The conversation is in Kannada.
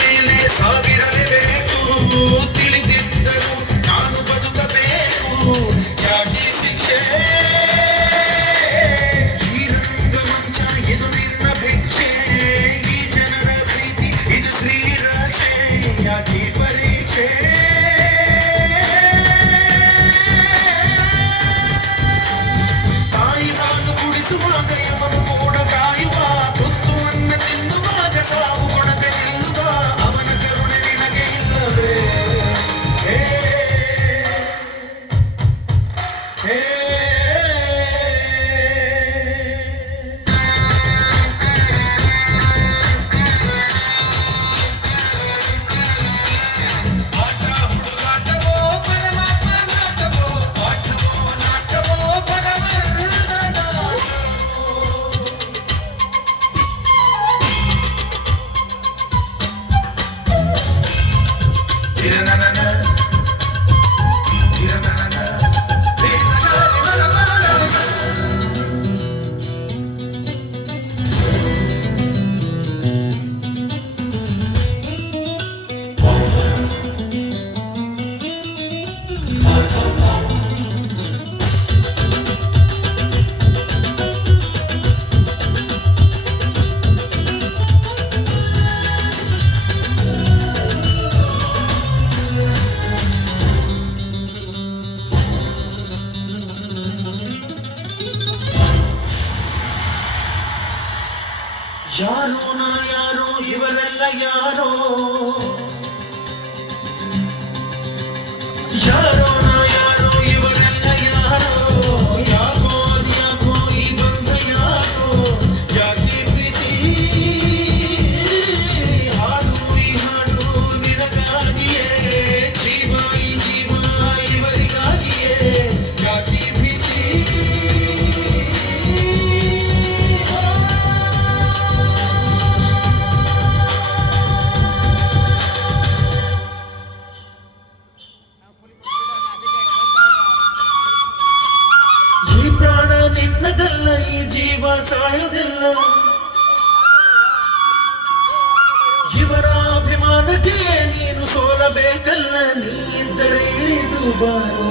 ಮೇಲೆ ಸಾವಿರಲೇಬೇಕು ತಿಳಿದಿದ್ದರು ನಾನು ಬದುಕಬೇಕು ಯಾಕೆ ಶಿಕ್ಷೆ ಈ ರಂಗಮಂಚ ಇದು ನಿನ್ನ ಭಿಕ್ಷೆ ಈ ಜನರ ಪ್ರೀತಿ ಇದು ಶ್ರೀರಾಜೆ ಯಾಕೆ ಪರೀಕ್ಷೆ ತಾಯಿ ಹಾಲು ಕುಡಿಸುವಾಗ ಯವನು ಕೂಡ ಕಾಯುವ ತುತ್ತುವನ್ನ ತಿನ್ನುವಾಗ ಸಾವು ಕೊಡದೆ ನಿಲ್ಲುವ ಅವನ ಕರುಣೆ ನಿನಗೆ ಇಲ್ಲವೇ ಹೇ ಹೇ ಆಟ ಹುಡುಗಾಟವೋ ಪರಮಾತ್ಮ ನಾಟವೋ ಆಟವೋ ನಾಟವೋ ಭಗವಂತನ ಧಿರನನನ ಧಿರನನನ ಯಾರೋ ನಾ ಯಾರೋ ಇವರೆಲ್ಲ ಯಾರೋ ಯಾರೋ ನಾ ಯಾರೋ ಇವರೆಲ್ಲ ಯಾರೋ ಯಾಕೋ ಅದ್ಯಾಕೋ ಈ ಬಂಧ ಯಾಕೋ ಜಾತಿ ಪ್ರೀತಿ ಹಾಡು ಈ ಹಾಡು ನಿನಗಾಗಿಯೇ ಜೀವ ಈ ಜೀವ ಇವರಿಗಾಗಿಯೇ ಜಾತಿ ಭೀತಿ ಈ ಪ್ರಾಣ ನಿನ್ನದಲ್ಲ ಈ ಜೀವ ಸಾಯೋದಿಲ್ಲ ಇವರ ಅಭಿಮಾನಕ್ಕೆ ನೀನು ಸೋಲಬೇಕಲ್ಲ ನೀ ಇದ್ದರೆ ಇಳಿದು ಬಾರೋ